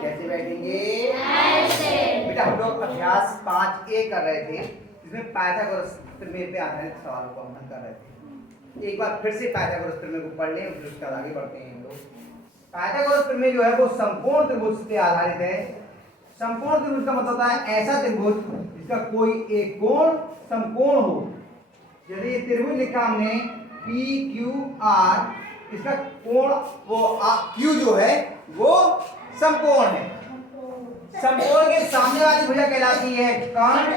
कैसे बैठेंगे ऐसे। बेटा हम लोग अभ्यास 5A कर रहे थे, इसमें पाइथागोरस प्रमेय पे आधारित सवालों को हम कर रहे थे। एक बार फिर से पाइथागोरस प्रमेय को पढ़ लें, फिर उसके बाद आगे बढ़ते हैं हम लोग। पाइथागोरस प्रमेय जो है वो समकोण त्रिभुज पे आधारित है। समकोण त्रिभुज का मतलब होता है ऐसा त्रिभुज जिसका कोई एक कोण समकोण हो। जैसे ये त्रिभुज लिखा हमने PQR, इसका कोण वो Q जो है वो समकोण है। समकोण के सामने वाली भुजा कहलाती है कर्ण,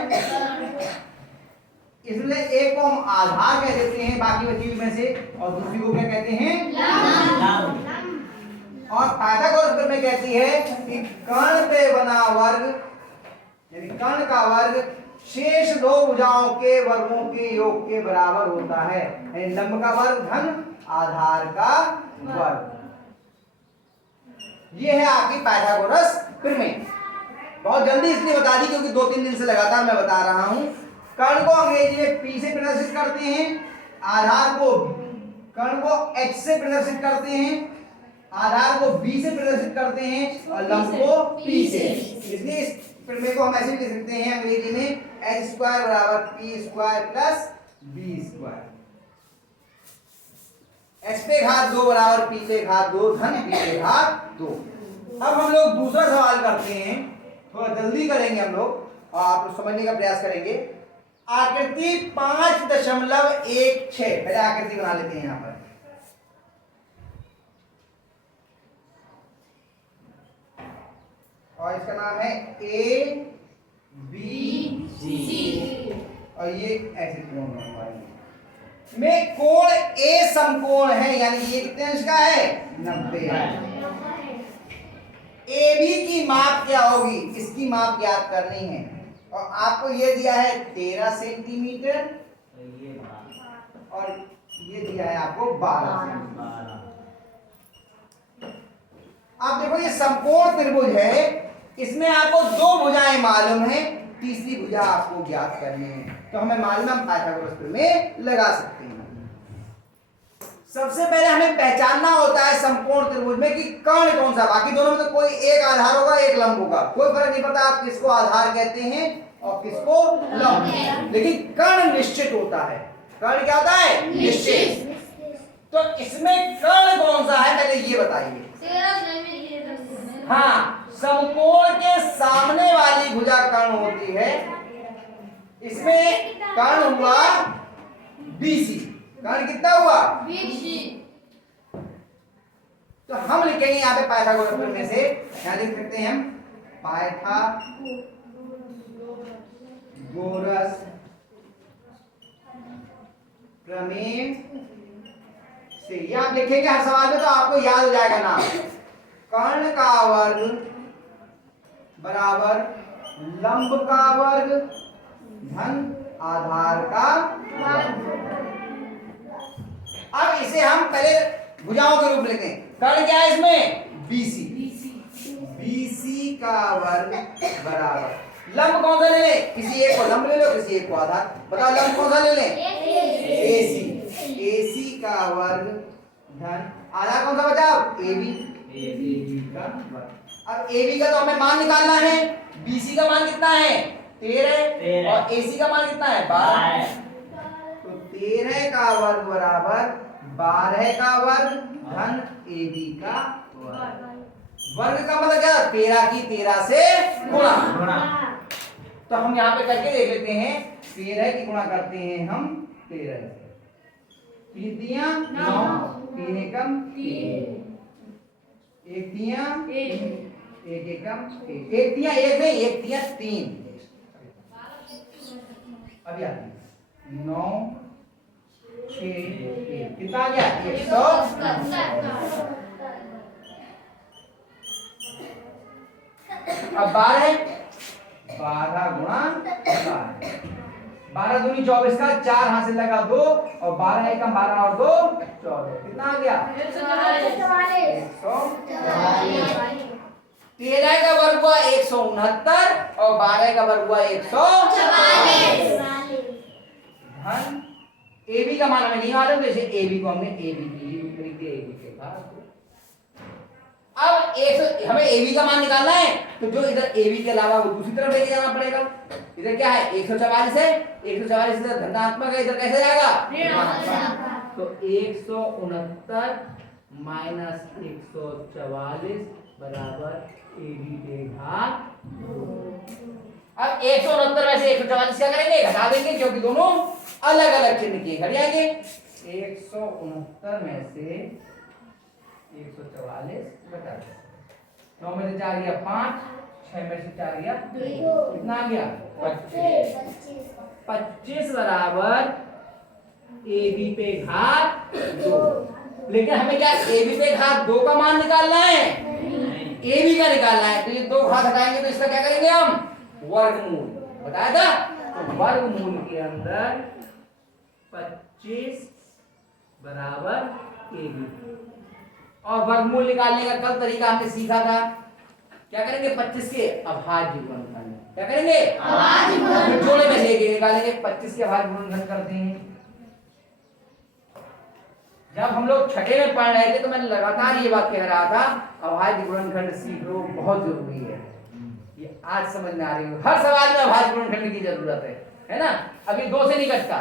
इसलिए एक को हम आधार कह देते हैं बाकी बची हुई में से, और दूसरी को क्या कहते हैं लंब। और पाइथागोरस प्रमेय कहती है कि कर्ण पे बना वर्ग यानी कर्ण का वर्ग शेष दो भुजाओं के वर्गों के योग के बराबर होता है। यानी लंब का वर्ग धन आधार का वर्ग। ये है आपकी पाइथागोरस प्रमेय। बहुत जल्दी इसलिए बता दी क्योंकि 2-3 दिन से लगातार मैं बता रहा हूं। कर्ण को अंग्रेजी में P से प्रदर्शित करते हैं, आधार को कर्ण को H से प्रदर्शित करते हैं, आधार को B से प्रदर्शित करते हैं और लंब को P से। इसलिए इस प्रमेय को हम ऐसे भी लिख सकते हैं अंग्रेजी में H² बराबर P² प्लस B²। H पे घात 2 बराबर P पे घात 2 धन P पे घात 2। अब हम लोग दूसरा सवाल करते हैं, थोड़ा जल्दी करेंगे हम लोग और आप लोग समझने का प्रयास करेंगे। आकृति 5.16, पहले आकृति बना लेते हैं यहां पर। और इसका नाम है ABC और ये ऐसे कोण में कोण A समकोण है, यानी ये कितने अंश का है 90 है। AB की माप क्या होगी, इसकी माप ज्ञात करनी है और आपको ये दिया है 13 सेंटीमीटर और ये दिया है आपको 12 सेंटीमीटर। आप देखो ये समकोण त्रिभुज है, इसमें आपको दो भुजाएं मालूम है, तीसरी भुजा आपको ज्ञात करनी है। तो हमें मालूम है पाइथागोरस प्रमेय लगा सकते हैं। सबसे पहले हमें पहचानना होता है समकोण त्रिभुज में कि कर्ण कौन सा। बाकी दोनों में तो कोई एक आधार होगा एक लंब होगा, कोई फर्क नहीं पड़ता आप किसको आधार कहते हैं और किसको लंब, लेकिन कर्ण निश्चित होता है। कर्ण क्या होता है निश्चित। तो इसमें कर्ण कौन सा है पहले ये बताइए। हाँ, समकोण के सामने वाली भुजा कर्ण होती है। इसमें कर्ण हुआ BC। कर्ण कितना हुआ BC। तो हम लिखेंगे यहाँ पे पाइथागोरस प्रमेय से, यहाँ लिख सकते हैं हम पाइथागोरस प्रमेय से। ये आप लिखेंगे हर सवाल में तो आपको याद हो जाएगा नाम। कर्ण का वर्ग बराबर लंब का वर्ग धन आधार का वर्ग। अब इसे हम पहले भुजाओं के रूप में लिखें। कर्ण क्या है इसमें BC का वर्ग बराबर लंब कौन सा ले लें, किसी एक को लंब ले लो किसी एक को आधार। बताओ लंब कौन सा ले लें AC का वर्ग धन आधार कौन सा बचा AB का वर्ग। अब AB का तो हमें मान निकालना है। BC का मान कितना है 13 और AC का मान कितना है 12। तो 13 का वर्ग बराबर 12 का वर्ग धन AB का वर्ग। वर्ग का मतलब क्या 13 की 13 से गुणा। तो हम यहाँ पे करके देख लेते हैं। 13 की गुणा करते हैं हम 13 से, 3 तियां 9, 3 एकम 3, 1 तियां 1 एकम 1, 1 तियां 1 नहीं 1 तियां 3। अभी आती है 9 6 1 कितना आ गया 100। अब 12 गुणा 12 दूनी 24 का 4 हासिल लगा 2 और 12 एकम 12 और 2 14 कितना आ गया 144। 13 का वर्ग हुआ 169 और 12 का वर्ग हुआ 144। धन AB का मान हमें नहीं मालूम, जैसे AB को हमने AB की लिख दिया AB के बाद हमें AB का मान निकालना है, तो जो इधर AB के अलावा वो दूसरी तरफ लेके जाना पड़ेगा। इधर क्या है 144 है, 144 इधर धनात्मक है, इधर कैसे जाएगा, तो 169 माइनस 144 बराबर AB पे घात 2। अब 169 में से 144 क्या करेंगे, घटा देंगे, क्योंकि दोनों अलग अलग चिन्ह के घट जाएंगे। 169 में से 144 घटा देंगे, 9 में से 4 गया 5, 6 में से 4 गया 2, कितना आ गया 25। 25 बराबर AB पे घात 2। लेकिन हमें क्या AB पे घात 2 का मान निकालना है, AB का निकालना है, तो ये 2 घात हटाएंगे तो इसका क्या करेंगे हम, वर्गमूल। बताया था, तो वर्गमूल के अंदर 25 बराबर AB, और वर्गमूल निकालने का कल तरीका हमने सीखा था, क्या करेंगे 25 के अभाज्य गुणनखंड, क्या करेंगे अभाज्य गुणनखंड, जोड़े में से एक निकालेंगे, 25 के अभाज्य गुणनखंड करते हैं। जब हम लोग छठे में पढ़ रहे थे तो मैं लगातार ये बात कह रहा था, अभाज्य गुणनखंड सीख लो, बहुत जरूरी है। ये आज समझ में आ रही है, हर सवाल में अभाज्य गुणनखंड की जरूरत है ना। अभी 2 से नहीं कटता,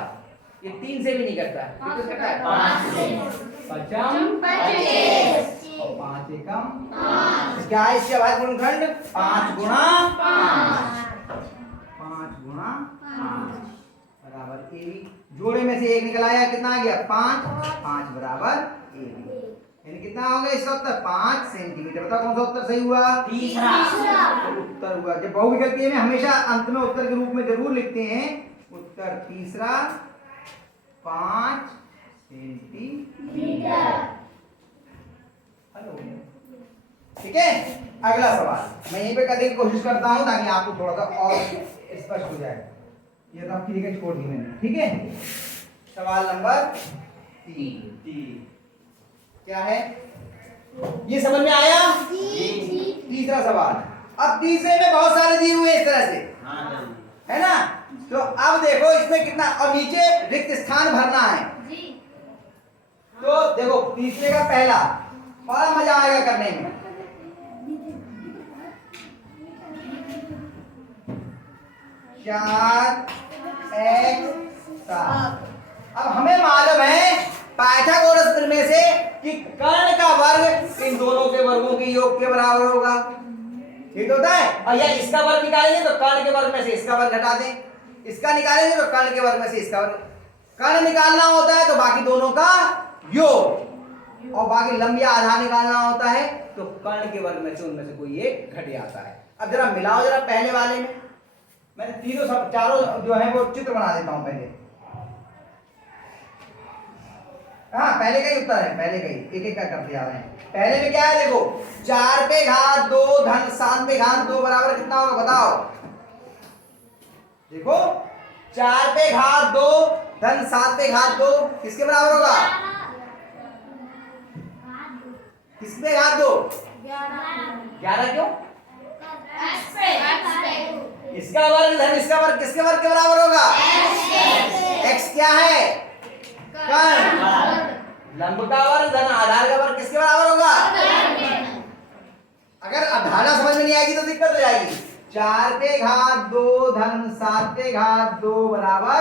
ये 3 से भी नहीं कटता, कितने से कटता है 5 से। पचम 25 और 5 एकम 5। क्या है इसके अभाज्य गुणनखंड, 5 गुणा 5, 5 गुणा 5 बराबर AB। जोड़े में से एक निकल आया, कितना आ गया 5, 5 बराबर AB, यानी कितना हो गया इसका उत्तर 5 सेंटीमीटर। बताओ कौन सा उत्तर सही हुआ, तीसरा उत्तर हुआ। जब बहुविकल्पीय में हमेशा अंत में उत्तर के रूप में जरूर लिखते हैं, उत्तर तीसरा 5 सेंटीमीटर। ठीक है, अगला सवाल मैं यहीं पे करने की कोशिश करता हूं ताकि आपको थोड़ा सा और स्पष्ट हो जाए। ये तो आपकी जगह छोड़ दी मैंने, ठीक है। सवाल नंबर 3 क्या है, ये समझ में आया, तीसरा सवाल। अब तीसरे में बहुत सारे दिए हुए इस तरह से, है ना। तो अब देखो इसमें कितना, और नीचे रिक्त स्थान भरना है। तो देखो तीसरे का पहला, बड़ा मजा आएगा करने में। चार x 7। अब हमें मालूम है पाइथागोरस प्रमेय से कि कर्ण का वर्ग इन दोनों के वर्गों के योग के बराबर होगा, ठीक होता है। और या इसका वर्ग निकालेंगे तो कर्ण के वर्ग में से इसका वर्ग घटा दें, इसका निकालेंगे तो कर्ण के वर्ग में से इसका वर्ग। कर्ण निकालना होता है तो बाकी दोनों का योग, और बाकी लंब या आधार निकालना होता है तो कर्ण के वर्ग में से उनमें से कोई एक घट जाता है। अब जरा मिलाओ जरा पहले वाले में, मैंने तीनों सब चारों जो है वो चित्र बना देता हूं पहले। हाँ पहले का ही उत्तर है, पहले का ही एक एक का करते जा रहे हैं। पहले में क्या है देखो, 4 पे घात 2 धन 7 पे घात 2 बराबर कितना होगा बताओ। देखो 4 पे घात 2 धन 7 पे घात 2 किसके बराबर होगा, किसके घात 2, 11 क्यों, इसका वर्ग धन इसका वर्ग किसके वर्ग के बराबर होगा, x क्या है कर्ण, लंब का वर्ग धन आधार का वर्ग किसके बराबर होगा। अगर अवधारणा समझ में नहीं आएगी तो दिक्कत हो जाएगी। 4 पे घात 2 धन 7 पे घात 2 बराबर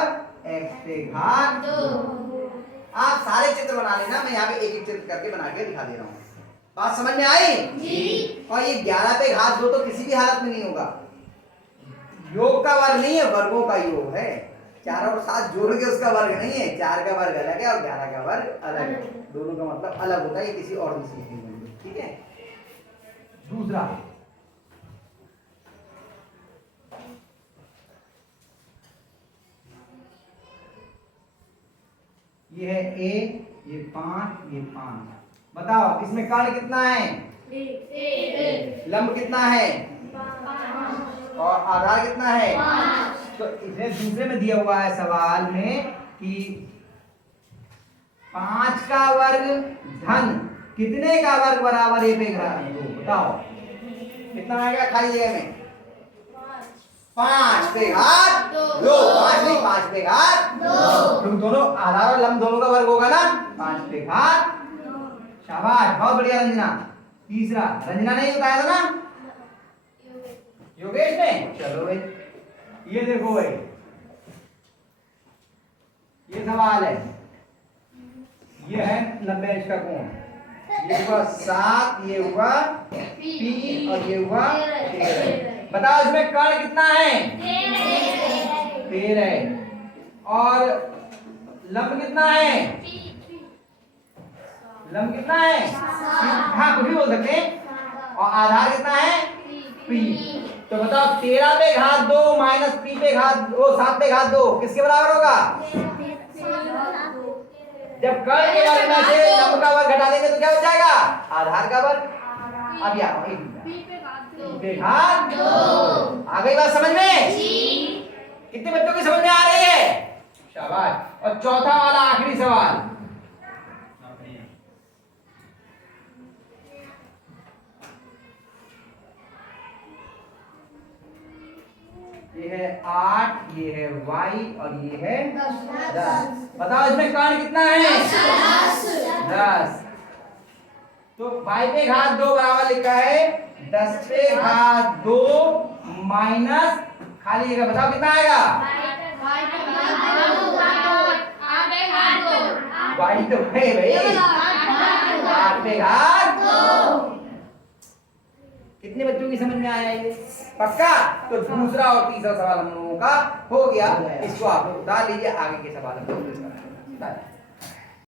x पे घात 2। आप सारे चित्र बना लेना, मैं यहाँ पे एक एक चित्र करके बना के दिखा दे रहा हूँ। बात समझ में आई जी। और ये 11 पे घात 2 तो किसी भी हालत में नहीं होगा, योग का वर्ग नहीं है, वर्गों का योग है। 4 और 7 जोड़ के उसका वर्ग नहीं है, 4 का वर्ग अलग है और 11 का वर्ग अलग है, दोनों का मतलब अलग होता है, ये किसी और भी चीज नहीं होगी, ठीक है। दूसरा ये है a, ये 5, ये 5। बताओ इसमें कर्ण कितना है, लंब कितना है और आधार कितना है। तो इसमें दूसरे में दिया हुआ है सवाल में कि 5 का वर्ग धन कितने का वर्ग बराबर a पे घात 2। बताओ कितना आएगा खाली जगह में, 5 पे घात 2, 5 नहीं 5 पे घात 2, क्योंकि दोनों आधार और लंब दोनों का वर्ग होगा ना, 5 पे घात 2। शाबाश बहुत बढ़िया रंजना, तीसरा रंजना ने बताया था ना, योगेश ने। चलो भाई ये देखो भाई, ये सवाल है, ये है 90 इंच का कोण, ये हुआ 7, ये हुआ P और ये हुआ 13। बताओ इसमें कर्ण कितना है? 13। और लंब कितना है? लंब कितना है? हाँ कुछ भी बोल सकते हैं। और आधार कितना है? P। तो बताओ 13 पे घात 2 माइनस P पे घात 7 पे घात 2 किसके बराबर होगा? जब कर्ण के वर्ग में से लंब का वर्ग घटा देंगे तो क्या हो जाएगा? आधार का वर्ग। अब यहाँ P पे घात 2। आ गई बात समझ में? कितने बच्चों की समझ में आ रही है? शाबाश। और चौथा वाला आखिरी सवाल, ये है 8, ये है y और ये है 10। बताओ इसमें कर्ण कितना है? 10। तो y पे घात 2 बराबर लिखा है 10 पे घात 2 माइनस खाली जगह, बताओ कितना आएगा? y तो है भाई 8 पे घात 2। कितने बच्चों की समझ में आया ये? पक्का? तो दूसरा और तीसरा सवाल हम लोगों का हो गया। इसको आप लोग डाल लीजिए, आगे के सवाल हम लोग